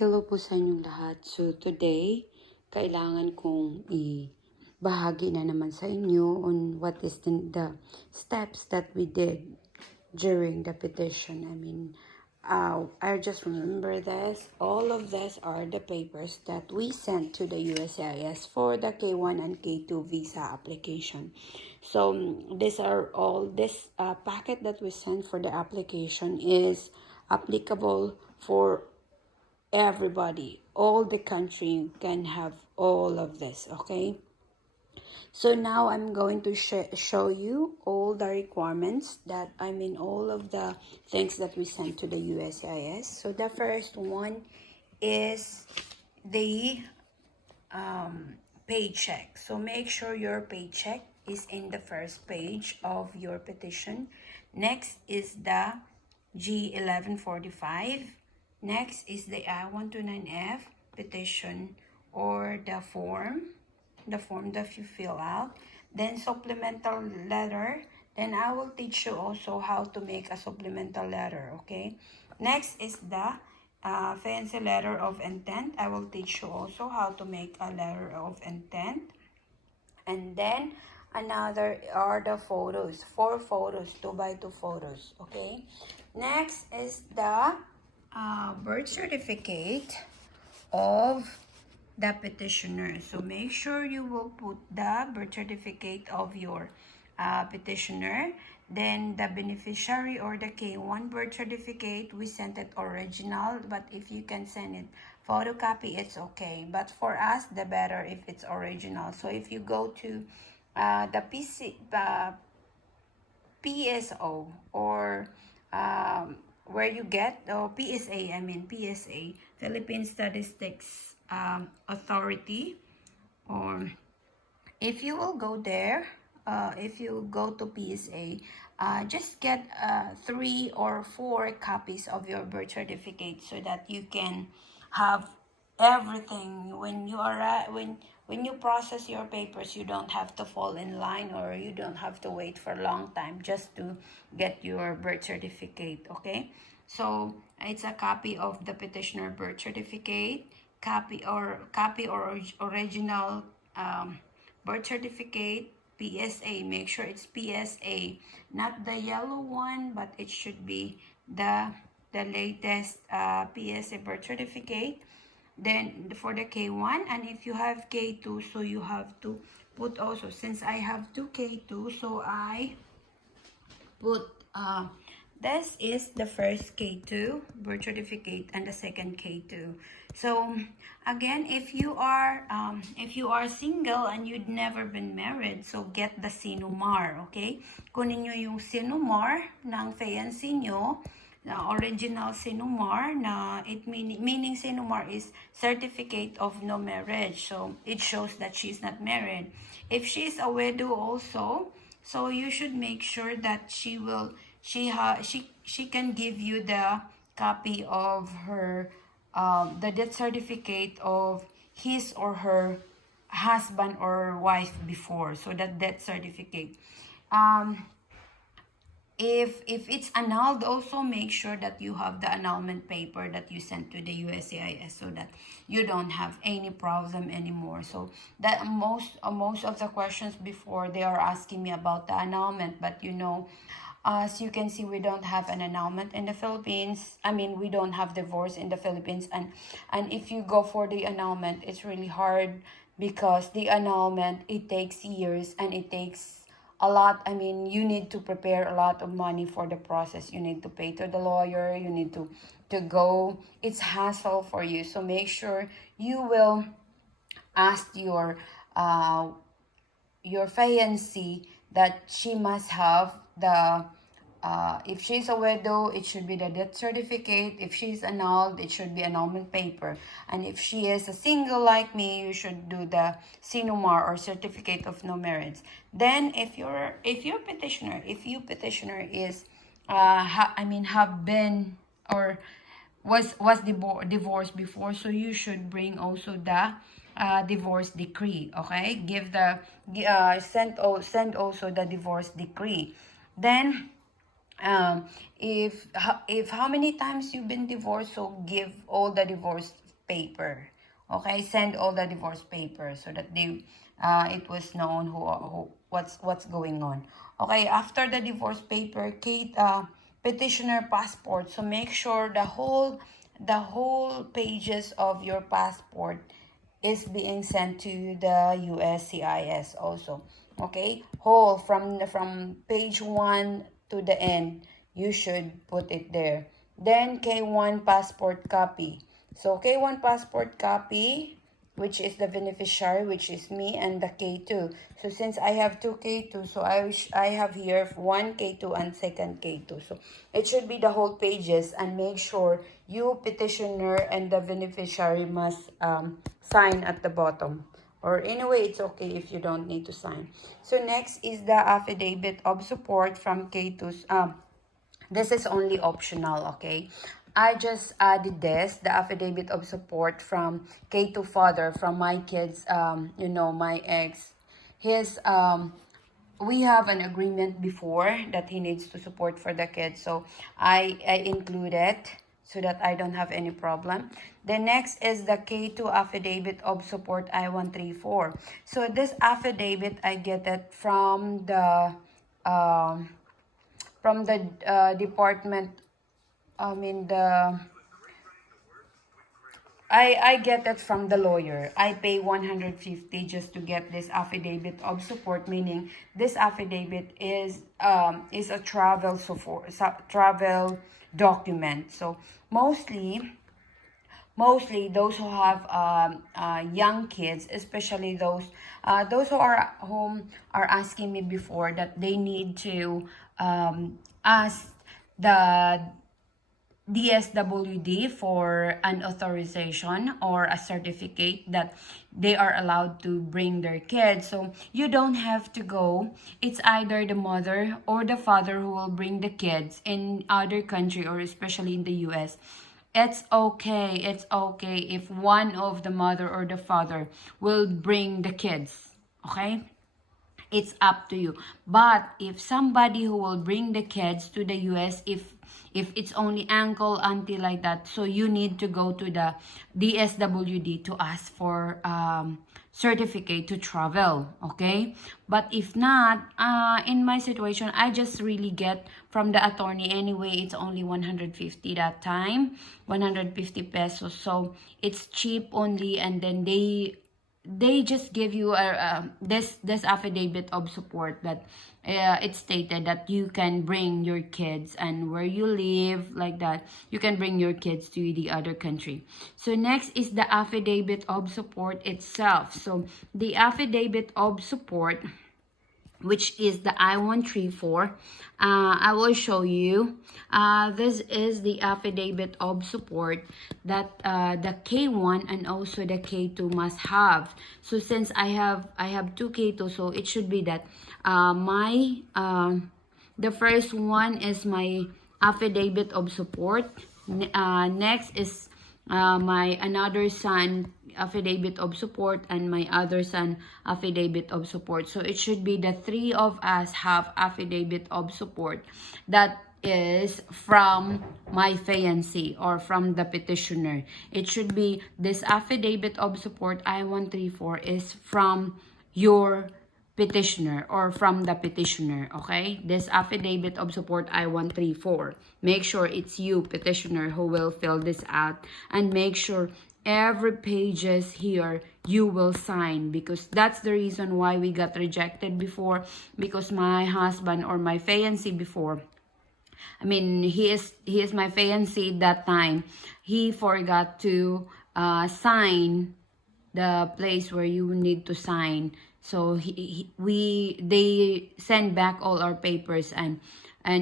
Hello po sa inyong lahat. So today, kailangan kong ibahagi na naman sa inyo on what is the steps that we did during the petition. I just remember this. All of this are the papers that we sent to the USCIS for the K1 and K2 visa application. So these are all, this packet that we sent for the application is applicable for everybody. All the country can have all of this, okay? So now I'm going to show you all the requirements that, all of the things that we sent to the USCIS. So the first one is the paycheck. So make sure your paycheck is in the first page of your petition. Next is the G1145. Next is the I129F petition, or the form that you fill out. Then supplemental letter. Then I will teach you also how to make a supplemental letter, okay? Next is the FIANCÉE letter of intent. I will teach you also how to make a letter of intent. And then another are the photos, 4 photos, 2x2 photos, okay? Next is the birth certificate of the petitioner. So make sure you will put the birth certificate of your petitioner. Then the beneficiary or the K1 birth certificate, we sent it original, but if you can send it photocopy, it's okay. But for us, the better if it's original. So if you go to the PSO, or where you get PSA, Philippine Statistics Authority, or if you will go there, if you go to PSA, just get 3 or 4 copies of your birth certificate so that you can have everything when you are when you process your papers. You don't have to fall in line, or you don't have to wait for a long time just to get your birth certificate, okay? So it's a copy of the petitioner birth certificate, copy or original birth certificate, PSA. Make sure it's PSA, not the yellow one, but it should be the latest PSA birth certificate. Then for the K1, and if you have K2, so you have to put also, since I have 2 K2, so I put this is the first K2 birth certificate and the second K2. So again, if you are single and you'd never been married, so get the sinumar, okay? Kunin nyo yung sinumar ng fiancé nyo, the original sinumar, na meaning sinumar is certificate of no marriage, so it shows that she's not married. If she's a widow also, so you should make sure that she can give you the copy of her the death certificate of his or her husband or wife before, so that death certificate. If it's annulled, also make sure that you have the annulment paper that you sent to the USCIS, so that you don't have any problem anymore. So that most of the questions before, they are asking me about the annulment, but you know, as you can see, we don't have an annulment in the Philippines. We don't have divorce in the Philippines, and if you go for the annulment, it's really hard, because the annulment, it takes years and it takes a lot. You need to prepare a lot of money for the process. You need to pay to the lawyer, you need to go. It's hassle for you. So make sure you will ask your fiancé that she must have the if she's a widow, it should be the death certificate. If she's annulled, it should be annulment paper. And if she is a single like me, you should do the sinumar, or certificate of no marriage. Then if your petitioner is have been or was divorced before, so you should bring also the divorce decree, okay? Give the send also the divorce decree. Then if how many times you've been divorced, so give all the divorce paper. Okay, send all the divorce papers so that they it was known what's going on. Okay, after the divorce paper, Kate, petitioner passport. So make sure the whole pages of your passport is being sent to the USCIS also. Okay, whole from page 1 to the end, you should put it there. Then K1 passport copy. So K1 passport copy, which is the beneficiary, which is me, and the K2. So since I have two K2, so I have here one K2 and second K2. So it should be the whole pages, and make sure you petitioner and the beneficiary must sign at the bottom. Or anyway, it's okay if you don't need to sign. So next is the affidavit of support from K2's. This is only optional, okay? I just added this, the affidavit of support from K2 father, from my kids, my ex. We have an agreement before that he needs to support for the kids. So I include it so that I don't have any problem. The next is the K2 affidavit of support I134. So this affidavit, I get it from the department. I get it from the lawyer. I pay 150 just to get this affidavit of support, meaning this affidavit is a travel document. So mostly those who have young kids, especially those who are asking me before that they need to ask the DSWD for an authorization or a certificate that they are allowed to bring their kids. So you don't have to go. It's either the mother or the father who will bring the kids in other country, or especially in the US. It's okay. It's okay if one of the mother or the father will bring the kids. Okay? It's up to you. But if somebody who will bring the kids to the US, if it's only uncle, auntie, like that, so you need to go to the DSWD to ask for certificate to travel, okay? But if not, in my situation, I just really get from the attorney anyway. It's only 150 that time, 150 pesos. So it's cheap only, and then they just give you this affidavit of support that it stated that you can bring your kids, and where you live, like that, you can bring your kids to the other country. So next is the affidavit of support itself. So the affidavit of support, which is the I134, I will show you. This is the affidavit of support that the K1 and also the K2 must have. So since I have two K2, so it should be that the first one is my affidavit of support. Next is my another son affidavit of support, and my other son affidavit of support. So it should be the three of us have affidavit of support that is from my fiancé or from the petitioner. It should be this affidavit of support I-134 is from your petitioner or from the petitioner, okay? This affidavit of support I-134. Make sure it's you, petitioner, who will fill this out, and make sure every pages here you will sign, because that's the reason why we got rejected before, because my husband or my fiancé before, he is my fiancé that time, he forgot to sign the place where you need to sign. So they send back all our papers, and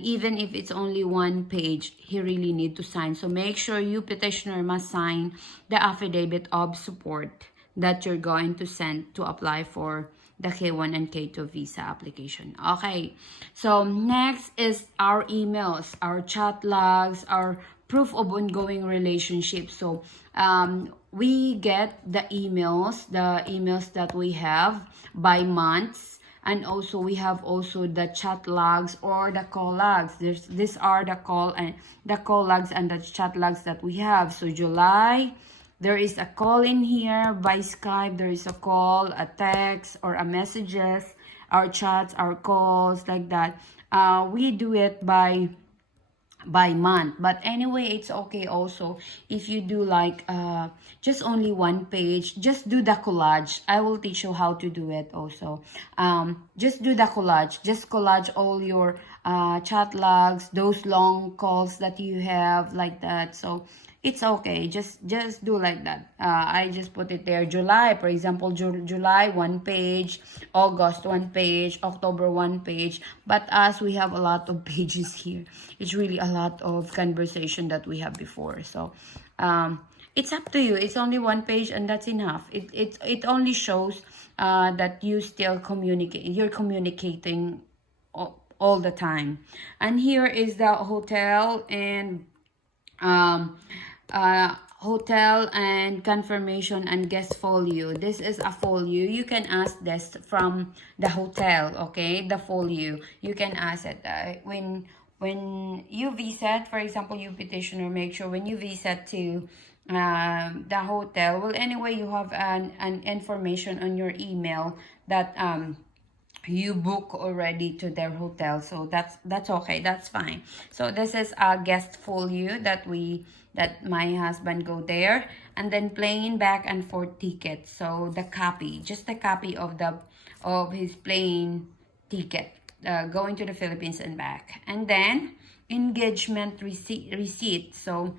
even if it's only one page, he really need to sign. So make sure you, petitioner, must sign the affidavit of support that you're going to send to apply for the K1 and K2 visa application. Okay, so next is our emails, our chat logs, our proof of ongoing relationship. So we get the emails that we have by months, and also we have also the chat logs or the call logs. These are the call logs and the chat logs that we have. So July, There is a call in here by Skype. There is a call, a text, or a messages, our chats, our calls, like that. We do it by month, but anyway, it's okay also if you do like just only one page. Just do the collage. I will teach you how to do it also. Just do the collage. Just collage all your chat logs, those long calls that you have, like that. So it's okay, just do like that. I just put it there. July, for example, July 1 page, August 1 page, October 1 page. But as we have a lot of pages here, it's really a lot of conversation that we have before. So it's up to you. It's only 1 page and that's enough. It only shows that you still communicate. You're communicating all the time. And here is the hotel and hotel and confirmation and guest folio. This is a folio. You can ask this from the hotel, okay? The folio, you can ask it when you visit. For example, you petitioner, make sure when you visit to the hotel, well, anyway, you have an information on your email that you book already to their hotel. So that's okay, that's fine. So this is a guest folio that my husband go there, and then plane back and forth ticket. So the copy, just a copy of his plane ticket going to the Philippines and back. And then engagement receipt. So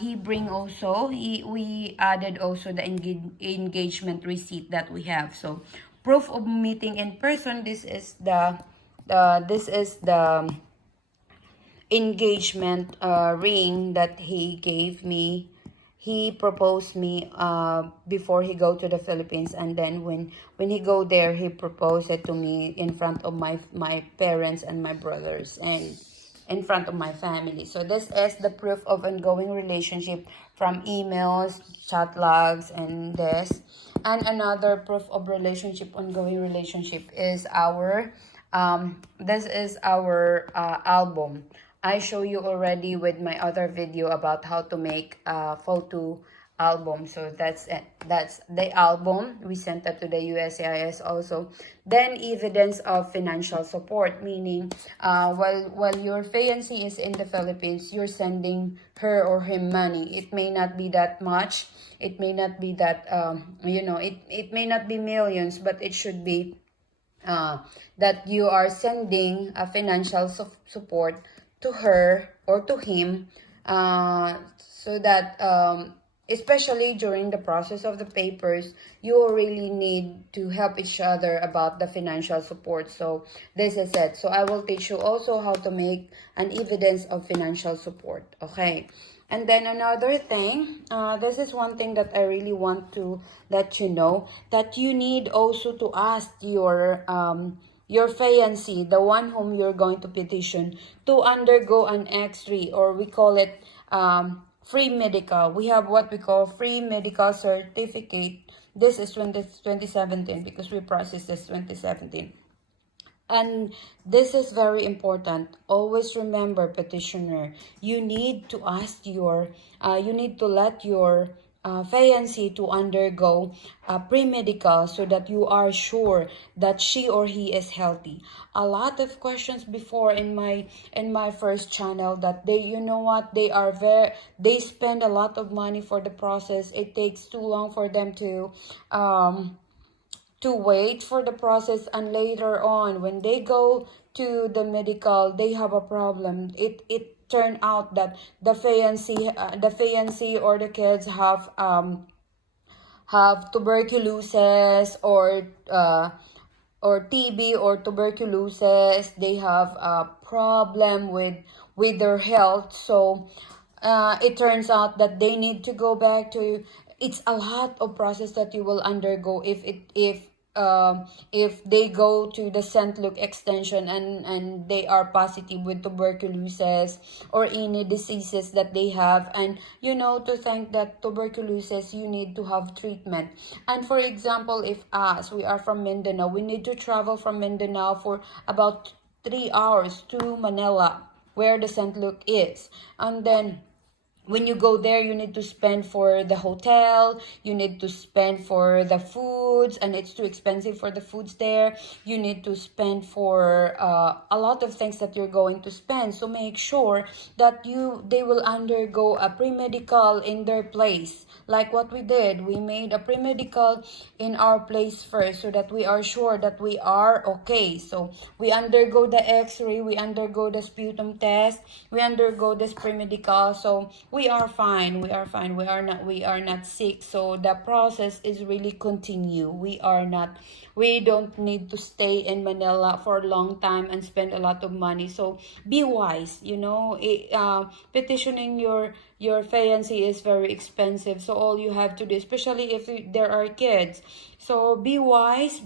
he bring also, we added also the engagement receipt that we have. So proof of meeting in person. This is the engagement ring that he gave me. He proposed me before he go to the Philippines, and then when he go there, he proposed it to me in front of my parents and my brothers and in front of my family. So this is the proof of ongoing relationship from emails, chat logs, and this. And another proof of relationship, ongoing relationship, is our this is our album. I show you already with my other video about how to make a photo album. So that's it. That's the album. We sent that to the USCIS also. Then evidence of financial support, meaning while your fiancé is in the Philippines, you're sending her or him money. It may not be that much. It may not be that it may not be millions, but it should be that you are sending a financial support to her or to him, so that especially during the process of the papers, you really need to help each other about the financial support. So this is it. So I will teach you also how to make an evidence of financial support. Okay. And then another thing, this is one thing that I really want to let you know, that you need also to ask your fiancé, the one whom you're going to petition, to undergo an X-ray, or we call it free medical. We have what we call free medical certificate. This is 2017 because we processed this 2017. And this is very important. Always remember, petitioner, you need to ask you need to let your fiancé to undergo pre-medical, so that you are sure that she or he is healthy. A lot of questions before in my first channel, that they spend a lot of money for the process. It takes too long for them to wait for the process, and later on when they go to the medical, they have a problem. It turned out that the fiancé or the kids have tuberculosis or TB or tuberculosis. They have a problem with their health. So it turns out that they need to go back to. It's a lot of process that you will undergo if they go to the St. Luke extension and they are positive with tuberculosis or any diseases that they have. And to think that tuberculosis, you need to have treatment. And for example, if we are from Mindanao, we need to travel from Mindanao for about 3 hours to Manila, where the St. Luke is. And then when you go there, you need to spend for the hotel, you need to spend for the foods, and it's too expensive for the foods there. You need to spend for a lot of things that you're going to spend. So make sure that they will undergo a pre-medical in their place. Like what we did, we made a pre-medical in our place first so that we are sure that we are okay. So we undergo the x-ray, we undergo the sputum test, we undergo this pre-medical. So we are fine, we are fine, we are not sick. So the process is really continue. We don't need to stay in Manila for a long time and spend a lot of money. So be wise, petitioning your fiancé is very expensive. So all you have to do, especially if there are kids, so be wise,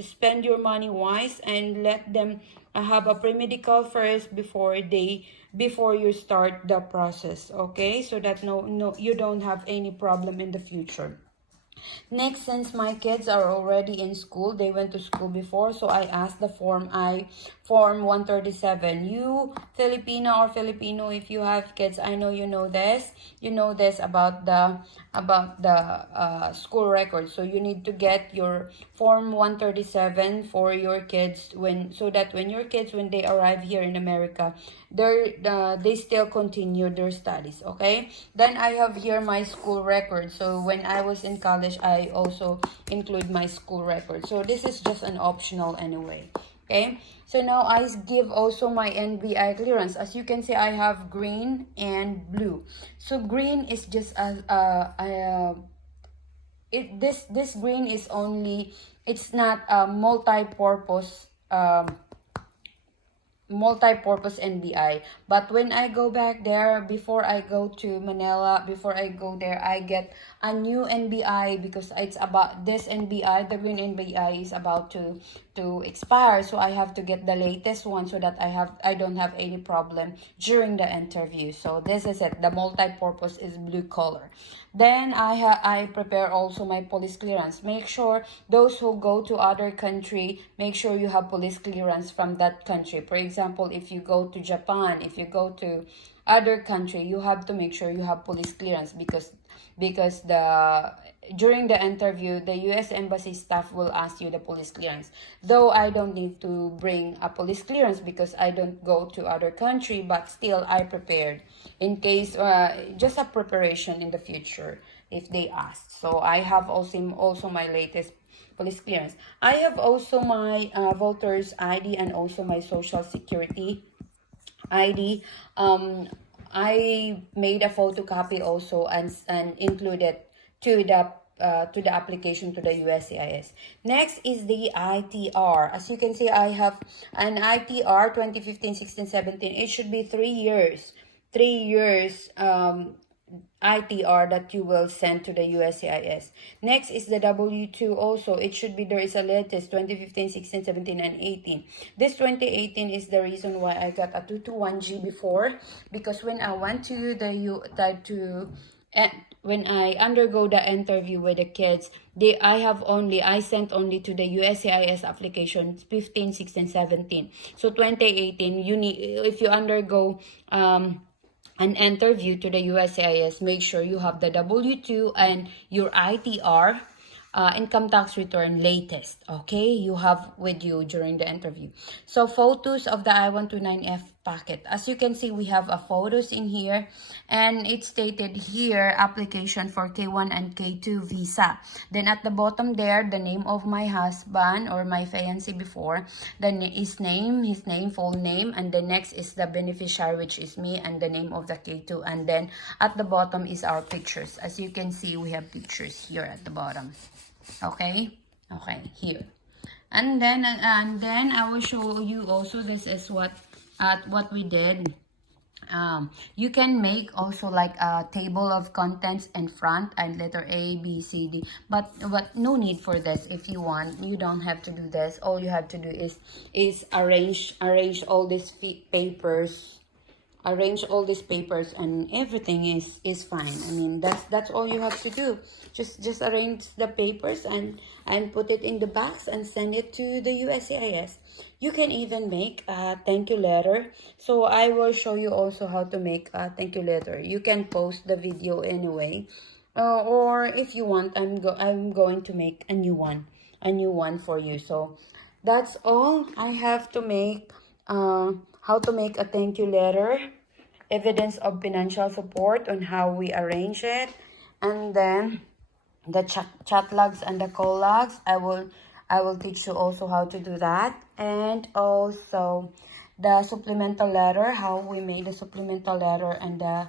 spend your money wise, and let them have a pre-medical first before you start the process, okay? So that no you don't have any problem in the future. Next, since my kids are already in school, they went to school before, so I asked the form 137. You Filipino or Filipino, if you have kids, I know you know this. You know this about the school record. So you need to get your form 137 for your kids so that when your kids, when they arrive here in America, they still continue their studies, okay? Then I have here my school record. So when I was in college, I also include my school record. So this is just an optional anyway, okay? So now I give also my NBI clearance. As you can see, I have green and blue. So green is just this green is only, it's not a multi-purpose NBI. But when I go back there, before I go to Manila, before I go there, I get a new NBI because it's about this NBI, the green NBI is about to expire. So I have to get the latest one so that I don't have any problem during the interview. So this is it. The multi-purpose is blue color. Then I prepare also my police clearance. Make sure those who go to other country, make sure you have police clearance from that country. For example, if you go to Japan, if you go to other country, you have to make sure you have police clearance because during the interview, the U.S. Embassy staff will ask you the police clearance. Though I don't need to bring a police clearance because I don't go to other country, but still I prepared in case, just a preparation in the future if they ask. So I have also my latest police clearance. I have also my voter's ID and also my social security ID. I made a photocopy also and included to the application to the USCIS. Next is the ITR. As you can see, I have an ITR 2015, 16, 17. It should be 3 years. 3 years ITR that you will send to the USCIS. Next is the W2 also. It should be, there is a latest 2015, 16, 17, and 18. This 2018 is the reason why I got a 221G before, because when I went to when I undergo the interview with the kids, I sent only to the USCIS application 15, 16, 17. So 2018, you need, if you undergo an interview to the USCIS, make sure you have the W2 and your ITR, income tax return latest, okay? You have with you during the interview. So photos of the I129F packet. As you can see, we have a photos in here, and it stated here application for K1 and K2 visa. Then at the bottom there, the name of my husband or my fiancé before, then his name, full name, and the next is the beneficiary, which is me, and the name of the K2, and then at the bottom is our pictures. As you can see, we have pictures here at the bottom. Okay, here, and then I will show you also, this is what we did. You can make also like a table of contents in front and letter A, B, C, D, but no need for this. If you want, you don't have to do this. All you have to do is arrange all these papers arrange all these papers, and everything is fine. I mean, that's all you have to do. Just arrange the papers and put it in the box and send it to the USCIS. You can even make a thank you letter. So I will show you also how to make a thank you letter. You can post the video anyway, or if you want, I'm going to make a new one for you. So that's all I have to make. How to make a thank you letter, evidence of financial support on how we arrange it, and then the chat logs and the call logs. I will teach you also how to do that, and also the supplemental letter, how we made the supplemental letter, and the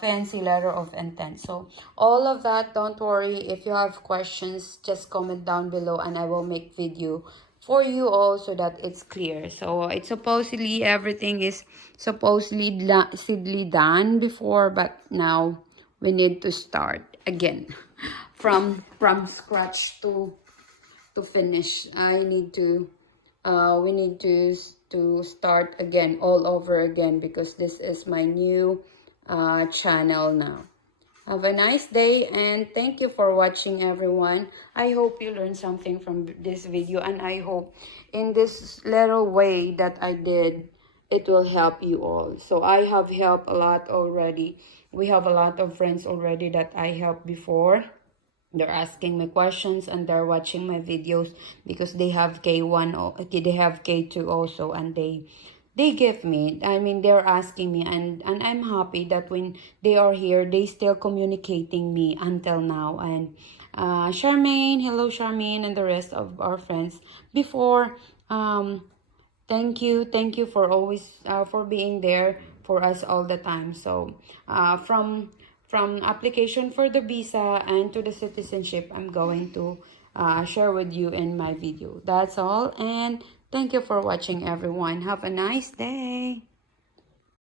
fancy letter of intent. So all of that, don't worry. If you have questions, just comment down below and I will make video for you all so that it's clear. So it's supposedly everything is supposedly done before, but now we need to start again from scratch to finish. I need to we need to start again, all over again, because this is my new channel now. Have a nice day, and thank you for watching, everyone. I hope you learned something from this video, and I hope in this little way that I did, it will help you all. So I have helped a lot already. We have a lot of friends already that I helped before. They're asking me questions and they're watching my videos because they have K1 or they have K2 also, and they give me, I mean, they're asking me, and I'm happy that when they are here, they still communicating me until now. And Charmaine, hello Charmaine, and the rest of our friends before, thank you for always for being there for us all the time. So from application for the visa and to the citizenship, I'm going to share with you in my video. That's all, and thank you for watching, everyone. Have a nice day.